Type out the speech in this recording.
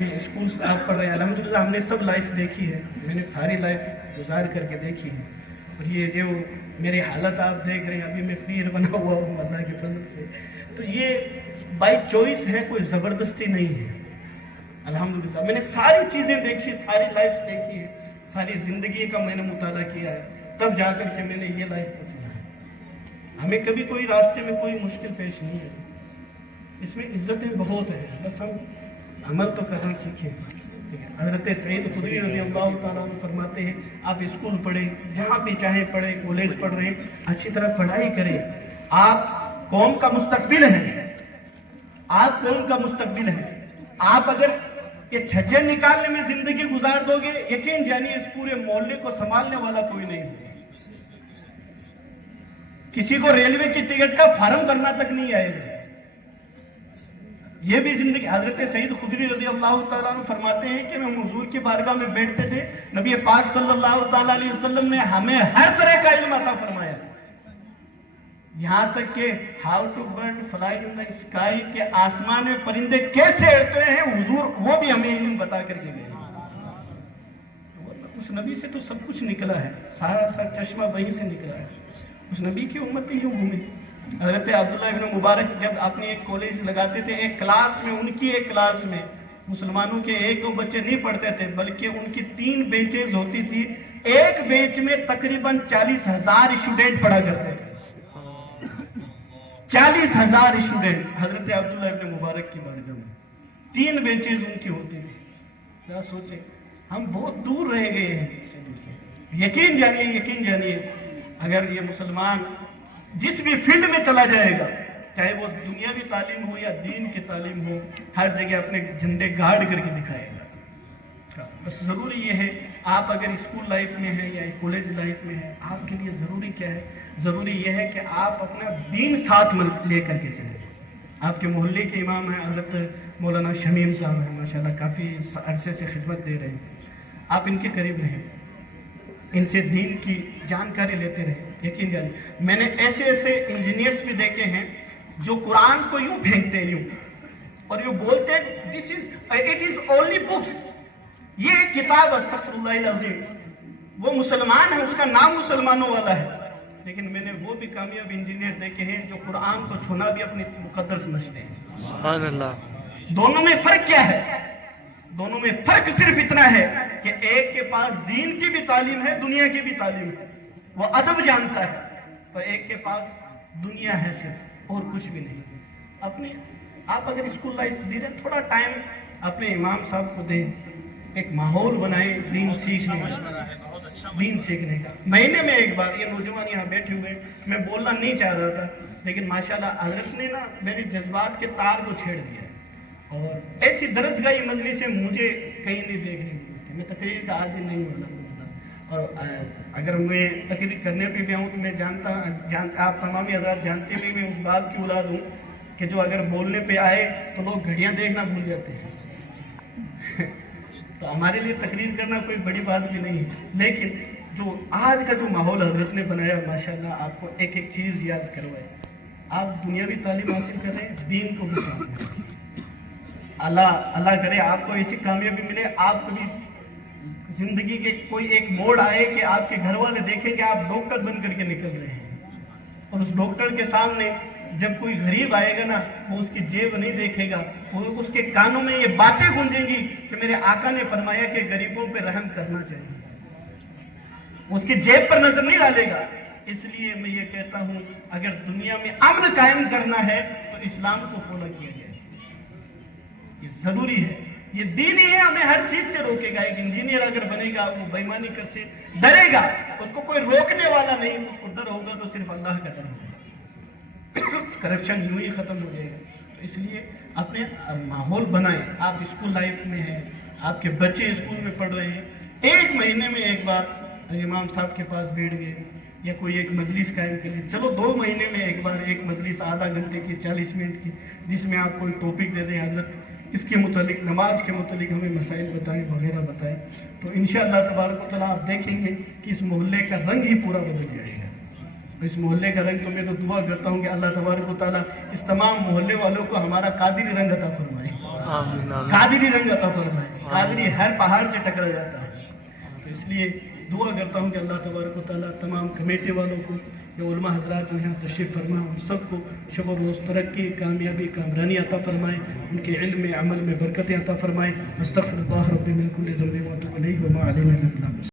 School آپ پڑھ رہے ہیں الحمدللہ، ہم نے سب لائف دیکھی ہے، میں نے ساری لائف گزار کر کے دیکھی ہے، اور یہ جو میری حالت آپ دیکھ رہے ہیں، ابھی میں پیر بنا ہوا ہوں اللہ کے فضل سے، تو یہ بائی چوائس ہے، کوئی زبردستی نہیں ہے الحمدللہ۔ میں نے ساری چیزیں دیکھی، ساری لائف دیکھی ہے، ساری زندگی کا میں نے مطالعہ کیا ہے، تب جا کر کے میں نے یہ لائف کو چنا ہے۔ ہمیں کبھی کوئی راستے میں کوئی مشکل پیش نہیں ہے، اس میں عزتیں بہت ہیں، بس ہم عمل تو کہاں سیکھیں۔ حضرت سعید خدری رضی اللہ تعالیٰ عنہ فرماتے ہیں، آپ اسکول پڑھیں، جہاں بھی چاہیں پڑھیں، کالج پڑھ رہے ہیں، اچھی طرح پڑھائی کریں، آپ قوم کا مستقبل ہیں، آپ قوم کا مستقبل ہیں۔ آپ اگر یہ چھجے نکالنے میں زندگی گزار دو گے، یقین جانیے اس پورے محلے کو سنبھالنے والا کوئی نہیں ہے، کسی کو ریلوے کی ٹکٹ کا فارم کرنا تک نہیں آئے گا، یہ بھی زندگی۔ حضرت سعید خدری رضی اللہ تعالیٰ عنہ فرماتے ہیں کہ ہم حضور کی بارگاہ میں بیٹھتے تھے، نبی پاک صلی اللہ تعالیٰ علیہ وسلم نے ہمیں ہر طرح کا علم عطا فرمایا، یہاں تک کہ how two broad fly in the sky, کہ آسمان میں پرندے کیسے اڑتے ہیں، حضور وہ بھی ہمیں علم بتا کر کے گئے۔ اس نبی سے تو سب کچھ نکلا ہے، سارا چشمہ وہیں سے نکلا ہے، اس نبی کی امت ہی یوں گھومی۔ حضرت عبداللہ ابن مبارک جب اپنی ایک کالج لگاتے تھے، ایک کلاس میں، ان کی ایک کلاس میں مسلمانوں کے ایک دو بچے نہیں پڑھتے تھے، بلکہ ان کی 3 بینچز ہوتی تھی، ایک بینچ میں تقریباً 40,000 اسٹوڈنٹ پڑھا کرتے تھے، 40,000 اسٹوڈنٹ حضرت عبداللہ ابن مبارک کی بارگاہ میں، 3 بینچز ان کی ہوتی تھی۔ کیا سوچیں، ہم بہت دور رہ گئے ہیں۔ یقین جانیے اگر یہ مسلمان جس بھی فیلڈ میں چلا جائے گا، چاہے وہ دنیاوی تعلیم ہو یا دین کی تعلیم ہو، ہر جگہ اپنے جھنڈے گاڑ کر کے دکھائے گا۔ بس ضروری یہ ہے، آپ اگر اسکول لائف میں ہیں یا کالج لائف میں ہیں، آپ کے لیے ضروری کیا ہے؟ ضروری یہ ہے کہ آپ اپنا دین ساتھ لے کر کے چلیں۔ آپ کے محلے کے امام ہیں حضرت مولانا شمیم صاحب ہیں، ماشاءاللہ کافی عرصے سے خدمت دے رہے ہیں، آپ ان کے قریب رہیں، ان سے دین کی جانکاری لیتے رہیں۔ یقین جانیے، میں نے ایسے انجینئرز بھی دیکھے ہیں جو قرآن کو یوں پھینکتے ہیں، یوں، اور یوں بولتے ہیں it is only books، یہ ایک کتاب، استغفر اللہ العظیم، وہ مسلمان ہے، اس کا نام مسلمانوں والا ہے، لیکن میں نے وہ بھی کامیاب انجینئر دیکھے ہیں جو قرآن کو چھونا بھی اپنی مقدر سمجھتے ہیں۔ سبحان اللہ۔ دونوں میں فرق کیا ہے؟ دونوں میں فرق صرف اتنا ہے کہ ایک کے پاس دین کی بھی تعلیم ہے، دنیا کی بھی تعلیم ہے، وہ ادب جانتا ہے، اور ایک کے پاس دنیا ہے صرف، اور کچھ بھی نہیں۔ آپ اگر اسکول لائف دے رہے، تھوڑا ٹائم اپنے امام صاحب کو دیں، ایک ماحول بنائیں دین سیکھنے کا۔ مہینے میں ایک بار، یہ نوجوان یہاں بیٹھے ہوئے، میں بولنا نہیں چاہ رہا تھا، لیکن ماشاءاللہ حضرت نے نا میرے جذبات کے تار کو چھیڑ دیا، اور ایسی درسگاہی مجلسیں مجھے کہیں نہیں دیکھنے ملتی، میں تقریر کا عادی نہیں ہوں، اور اگر میں تقریر کرنے پہ بھی آؤں تو میں آپ تمامی حضرات جانتے بھی میں اس بات کی اولاد ہوں کہ جو اگر بولنے پہ آئے تو لوگ گھڑیاں دیکھنا بھول جاتے ہیں، تو ہمارے لیے تقریر کرنا کوئی بڑی بات بھی نہیں ہے، لیکن جو آج کا جو ماحول حضرت نے بنایا، ماشاءاللہ آپ کو ایک ایک چیز یاد کروائے، آپ دنیاوی تعلیم حاصل کریں، دین کو بھی ساتھ میں، اللہ کرے آپ کو ایسی کامیابی ملے، آپ کو بھی زندگی کے کوئی ایک موڑ آئے کہ آپ کے گھر والے دیکھیں کہ آپ ڈاکٹر بن کر کے نکل رہے ہیں، اور اس ڈاکٹر کے سامنے جب کوئی غریب آئے گا نا، وہ اس کی جیب نہیں دیکھے گا، وہ اس کے کانوں میں یہ باتیں گونجیں گی کہ میرے آقا نے فرمایا کہ غریبوں پہ رحم کرنا چاہیے، اس کی جیب پر نظر نہیں ڈالے گا۔ اس لیے میں یہ کہتا ہوں، اگر دنیا میں امن قائم کرنا ہے تو اسلام کو فالو کیا جائے، یہ ضروری ہے، یہ دین ہی ہے، ہمیں ہر چیز سے روکے گا۔ ایک انجینئر اگر بنے گا، وہ بے ایمانی کر سے ڈرے گا، اس کو کوئی روکنے والا نہیں، اس کو ڈر ہوگا تو صرف اللہ کا ڈر ہوگا، کرپشن یوں ہی ختم ہو جائے گا۔ تو اس لیے اپنے ماحول بنائیں۔ آپ اسکول لائف میں ہیں، آپ کے بچے اسکول میں پڑھ رہے ہیں، ایک مہینے میں ایک بار امام صاحب کے پاس بیٹھ گئے، یا کوئی ایک مجلس قائم کریں، چلو 2 مہینے میں ایک بار ایک مجلس آدھا گھنٹے کی 40 منٹ کی، جس میں آپ کوئی ٹاپک دے دیں، حضرت اس کے متعلق، نماز کے متعلق ہمیں مسائل بتائیں وغیرہ بتائیں، تو انشاءاللہ تبارک و تعالیٰ آپ دیکھیں گے کہ اس محلے کا رنگ ہی پورا بدل جائے گا۔ اس محلے کا رنگ تو میں تو دعا کرتا ہوں کہ اللہ تبارک و تعالیٰ اس تمام محلے والوں کو ہمارا قادری رنگ عطا فرمائے۔ آمین آمین قادری رنگ عطا فرمائے. قادری ہر پہاڑ سے ٹکرا جاتا ہے. تو اس لیے دعا کرتا ہوں کہ اللہ تبارک و تعالیٰ تمام کمیٹی والوں کو، جو علماء حضرات جو یہاں تشریف فرما، ان سب کو شب و روز ترقی، کامیابی، کامرانی عطا فرمائے. ان کے علم میں، عمل میں برکتیں عطا فرمائے. استغفر اللہ ربی من کل ذنب و اتوب الیہ وما علینا الا البلاغ.